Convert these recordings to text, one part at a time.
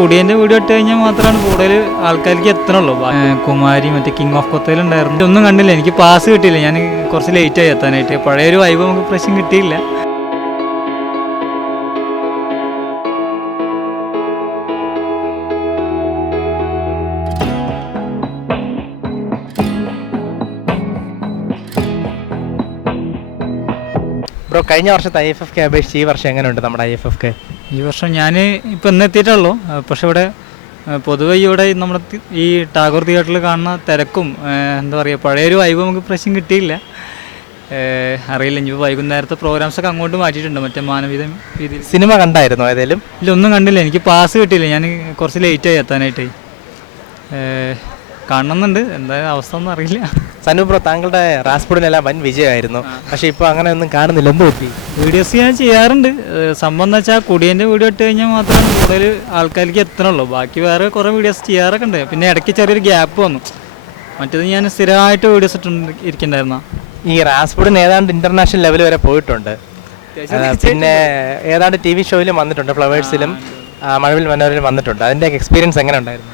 കുടിയന്റെ video ഇട്ട് കഴിഞ്ഞാൽ മാത്രമാണ് കൂടുതൽ ആൾക്കാർക്ക് എത്തണുള്ളൂ. കുമാരി മറ്റേ കിങ് ഓഫ് കൊത്തയിൽ ഉണ്ടായിരുന്നു. ഒന്നും കണ്ടില്ല. എനിക്ക് പാസ് കിട്ടിയില്ല. ഞാൻ കുറച്ച് ലേറ്റ് ആയി എത്താനായിട്ട്. പഴയൊരു വൈബ് നമുക്ക് പ്രശ്നം കിട്ടിയില്ല. ബ്രോ കഴിഞ്ഞ വർഷത്തെ ഐ എഫ് എഫ് കെ അപേക്ഷിച്ച് ഈ വർഷം എങ്ങനെയുണ്ട് നമ്മുടെ ഐ എഫ് എഫ് കെ ഈ വർഷം ഞാൻ ഇപ്പം ഇന്ന് എത്തിയിട്ടുള്ളൂ. പക്ഷെ ഇവിടെ പൊതുവെ ഇവിടെ നമ്മുടെ ഈ ടാഗോർ തിയേറ്ററിൽ കാണുന്ന തിരക്കും എന്താ പറയുക പഴയൊരു വൈബ് നമുക്ക് പ്രശ്നം കിട്ടിയില്ല. അറിയില്ല ഇനി വൈകുന്നേരത്തെ പ്രോഗ്രാംസ് ഒക്കെ അങ്ങോട്ട് മാറ്റിയിട്ടുണ്ട്. മറ്റേ മാനവിക രീതിയിൽ. സിനിമ കണ്ടായിരുന്നു ഏതെങ്കിലും ഇല്ല ഒന്നും കണ്ടില്ല. എനിക്ക് പാസ് കിട്ടിയില്ല. ഞാൻ കുറച്ച് ലേറ്റായി എത്താനായിട്ട്. കാണണമെന്നുണ്ട്. എന്താ അവസ്ഥ ഒന്നും അറിയില്ല. സനു ബ്രോ താങ്കളുടെ റാസ്പുഡിനെല്ലാം വൻ വിജയമായിരുന്നു. പക്ഷെ ഇപ്പോൾ അങ്ങനെ ഒന്നും കാണുന്നില്ല. എന്ത് പറ്റി? വീഡിയോസ് ഞാൻ ചെയ്യാറുണ്ട്. സംഭവം എന്ന് വെച്ചാൽ കുടിയന്റെ വീഡിയോ ഇട്ട് കഴിഞ്ഞാൽ മാത്രമാണ് കൂടുതൽ ആൾക്കാർക്ക് എത്തണുള്ളൂ. ബാക്കി വേറെ കുറേ വീഡിയോസ് ചെയ്യാറൊക്കെ ഉണ്ട്. പിന്നെ ഇടയ്ക്ക് ചെറിയൊരു ഗ്യാപ്പ് വന്നു. മറ്റേത് ഞാൻ സ്ഥിരമായിട്ട് വീഡിയോസ് ഇട്ടുണ്ട് ഇരിക്കണ്ടായിരുന്ന. ഈ റാസ്പുഡിന് ഏതാണ്ട് ഇന്റർനാഷണൽ ലെവൽ വരെ പോയിട്ടുണ്ട്. പിന്നെ ഏതാണ്ട് ടി വി ഷോയിലും വന്നിട്ടുണ്ട് ഫ്ലവേഴ്സിലും. മഴവിൽ മനോരയിലും വന്നിട്ടുണ്ട്. അതിന്റെ എക്സ്പീരിയൻസ് എങ്ങനെ ഉണ്ടായിരുന്നു?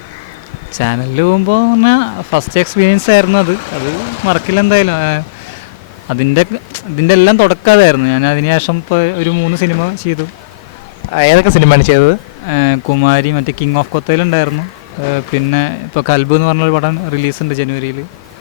ചാനലിൽ പോകുമ്പോൾ പറഞ്ഞാൽ ഫസ്റ്റ് എക്സ്പീരിയൻസ് ആയിരുന്നു അത്. അത് മറക്കില്ല എന്തായാലും അതിന്റെ ഇതിന്റെ എല്ലാം തുടക്കാതായിരുന്നു ഞാൻ അതിനുശേഷം ഇപ്പോൾ ഒരു മൂന്ന് സിനിമ ചെയ്തു. ഏതൊക്കെ സിനിമയാണ് ചെയ്തത്? കുമാരി മറ്റേ കിങ് ഓഫ് കൊത്തയിലുണ്ടായിരുന്നു പിന്നെ ഇപ്പോൾ കൽബ് എന്ന് പറഞ്ഞൊരു പടം റിലീസുണ്ട് ജനുവരിയിൽ